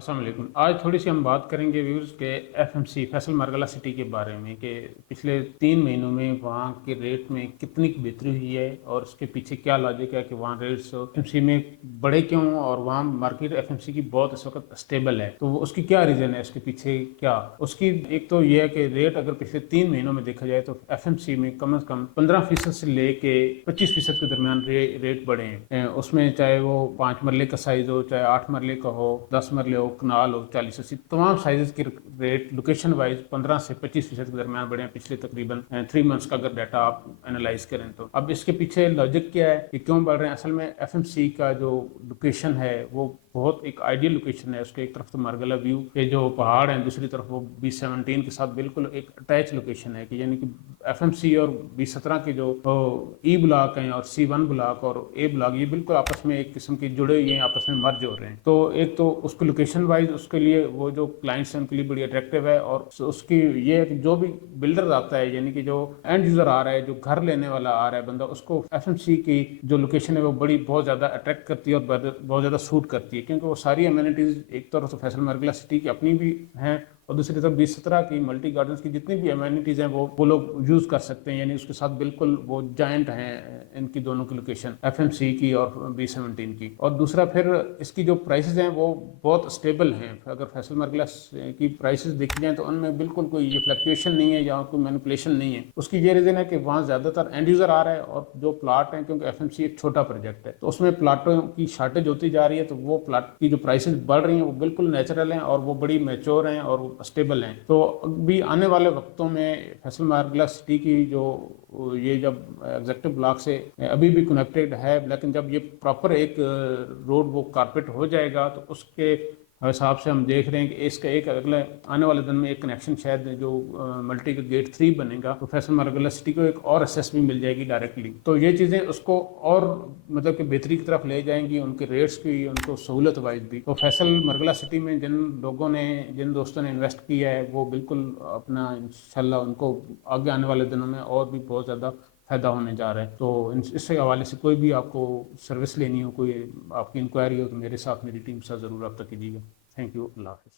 अस्सलाम वालेकुम। आज थोड़ी सी हम बात करेंगे व्यूज़ के एफएमसी फैसल मरगला सिटी के बारे में कि पिछले 3 महीनों में वहाँ के रेट में कितनी बेहतरी हुई है और उसके पीछे क्या लॉजिक है कि वहाँ रेट्स एफएमसी में बढ़े क्यों और वहाँ मार्केट एफएमसी की बहुत इस वक्त स्टेबल है। तो उसकी क्या रीज़न है, उसके पीछे क्या उसकी एक तो ये है कि रेट अगर पिछले 3 महीनों में देखा जाए तो एफएमसी में कम से कम 15% से लेके 25% के दरमियान रेट बढ़े हैं। उसमें चाहे वो 5 मरले का साइज हो, चाहे 8 मरले का हो, 10 मरले हो, कनाल हो, 40-80 तमाम साइजेस की रेट लोकेशन वाइज 15 से 25% के दरमियान बढ़े हैं पिछले तकरीबन 3 मंथ्स का अगर डाटा आप एनालाइज करें तो। अब इसके पीछे लॉजिक क्या है कि क्यों बढ़ रहे हैं? असल में एफएमसी का जो लोकेशन है वो बहुत एक आइडियल लोकेशन है। उसके एक तरफ तो मरगला व्यू के जो पहाड़ हैं, दूसरी तरफ वो B17 के साथ बिल्कुल एक अटैच लोकेशन है कि यानी कि एफएमसी और B17 के जो ई ब्लॉक हैं और C1 ब्लॉक और ए ब्लॉक ये बिल्कुल आपस में एक किस्म के जुड़े हुए हैं, आपस में मर्ज हो रहे हैं। तो एक तो उसको लोकेशन वाइज उसके लिए वो जो क्लाइंट्स हैं उनके लिए बड़ी अट्रैक्टिव है और उसकी ये है कि जो भी बिल्डर आता है यानी कि जो एंड यूजर आ रहा है, जो घर लेने वाला आ रहा है बंदा, उसको एफएमसी की जो लोकेशन है वो बड़ी बहुत ज्यादा अट्रैक्ट करती है और बहुत ज्यादा सूट करती है, क्योंकि वो सारी अमेनिटीज एक तरफ तो फैसल मरगला सिटी की अपनी भी हैं और दूसरी तरफ B17 की मल्टी गार्डन्स की जितनी भी अमेनिटीज हैं वो लोग यूज कर सकते हैं। यानी उसके साथ बिल्कुल वो जॉइंट हैं इनकी दोनों की लोकेशन, एफएमसी की और B17 की। और दूसरा फिर इसकी जो प्राइसेस हैं वो बहुत स्टेबल हैं। अगर फैसल मरगला की प्राइसेस देखी जाए तो उनमें बिल्कुल कोई ये फ्लक्चुएशन नहीं है या कोई मैनिपुलेशन नहीं है। उसकी ये रीजन है कि वहाँ ज्यादातर एंड यूजर आ रहा है और जो प्लाट है, क्योंकि एफएमसी एक छोटा प्रोजेक्ट है तो उसमें प्लाटों की शार्टेज होती जा रही है, तो वो प्लाट की जो प्राइसेस बढ़ रही हैं वो बिल्कुल नेचुरल हैं और वो बड़ी मैच्योर हैं और स्टेबल हैं। तो अभी आने वाले वक्तों में फैसल मार्गला सिटी की जो ये जब एग्जेक्टिव ब्लॉक से अभी भी कनेक्टेड है, लेकिन जब ये प्रॉपर एक रोड वो कारपेट हो जाएगा तो उसके हिसाब से हम देख रहे हैं कि इसका एक अगले आने वाले दिन में एक कनेक्शन शायद जो मल्टी का गेट 3 बनेगा तो फैसल मार्गला सिटी को एक और एक्सेस भी मिल जाएगी डायरेक्टली। तो ये चीज़ें उसको और मतलब कि बेहतरी की तरफ ले जाएंगी, उनके रेट्स की, उनको सहूलत वाइज भी। तो फैसल मरगला सिटी में जिन लोगों ने, जिन दोस्तों ने इन्वेस्ट किया है वो बिल्कुल अपना इंशाल्लाह उनको आगे आने वाले दिनों में और भी बहुत ज़्यादा फायदा होने जा रहा है। तो इससे हवाले से कोई भी आपको सर्विस लेनी हो, कोई आपकी इंक्वायरी हो तो मेरे साथ, मेरी टीम के साथ ज़रूर रब्ता कीजिएगा। Thank you. अल्लाह हाफ़िज़।